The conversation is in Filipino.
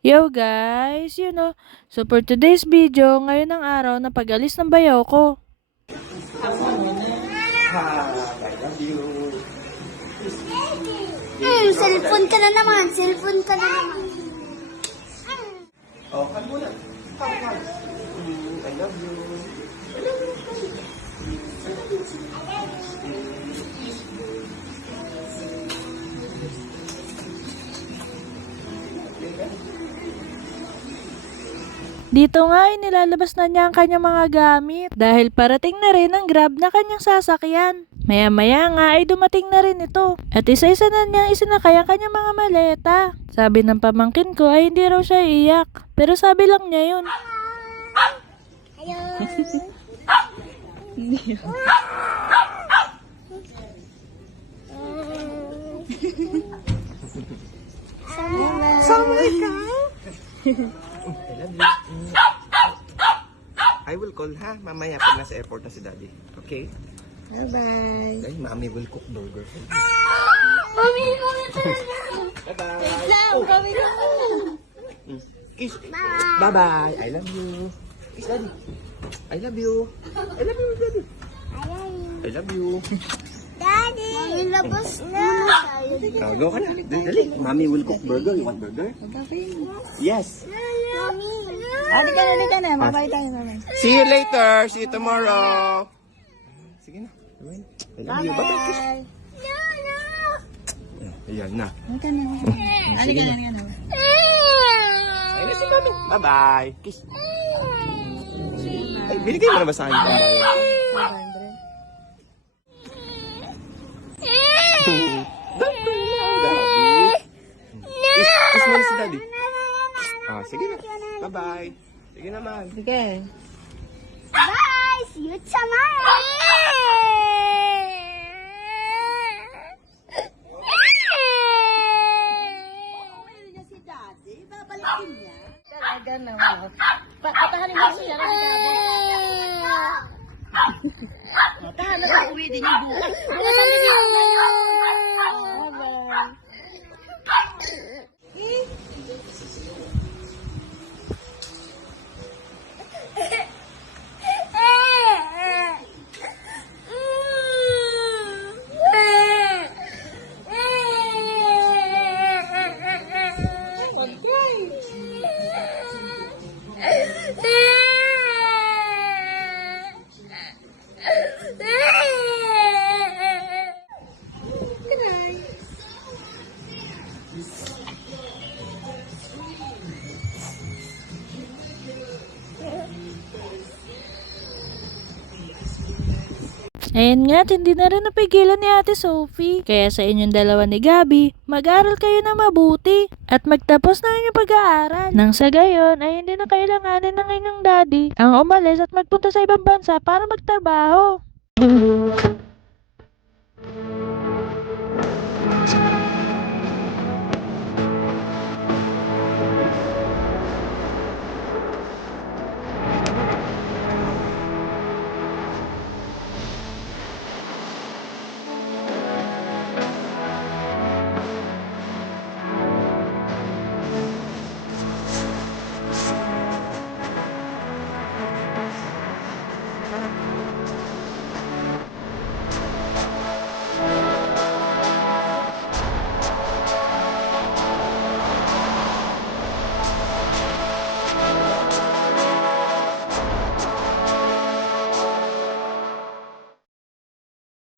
Yo guys, so for today's video, ngayon ang araw na pag-alis ng bayaw ko. I love you. Cellphone ka na naman. Cellphone ka na naman. Oh, kan muna. Kan. I love you. Dito nga ay nilalabas na niya ang kanyang mga gamit dahil parating na rin ang Grab na kanyang sasakyan. Maya-maya nga ay dumating na rin ito at isa-isa na niyang isinakay ang kanyang mga maleta. Sabi ng pamangkin ko ay hindi raw siya iyak, pero sabi lang niya yun. Sama ka? I love you. I will call ha, mamaya pag nasa airport na si Daddy. Okay? Bye-bye. Ay, Mommy will cook burger. Mami, mami talaga. Bye-bye. Lang, kami na. Kiss. Bye-bye. I love you. Kiss Daddy. I love you. I love you, Daddy. I love you. Daddy. Mami, labas na. Go ka na. Dali. Mommy will cook burger. You want burger? Yes. Mami. Di ka na. Mabay tayo naman. See you later. See you tomorrow. Sige na. I love you. Bye-bye. Kiss. No, no. Ayan na. Halika na. Halika na. Ayun na si Mami. Bye-bye. Kiss. Ay, binigay mo na ba sa akin itong bayad? Kiss mo na si Daddy. Ah, sige na. Bye-bye. Sige naman. Sige. Bye. See you tomorrow. Talaga naman. Patahanin mo siya. Tahan na sa uwi din yung bukas. Bukas ang din yung bye-bye. Ayun nga, hindi na rin napigilan ni Ate Sophie. Kaya sa inyong dalawa ni Gabi, mag-aral kayo na mabuti at magtapos na inyong pag-aaral. Nang sa gayon ay hindi na kailanganin ng inyong daddy ang umalis at magpunta sa ibang bansa para magtrabaho.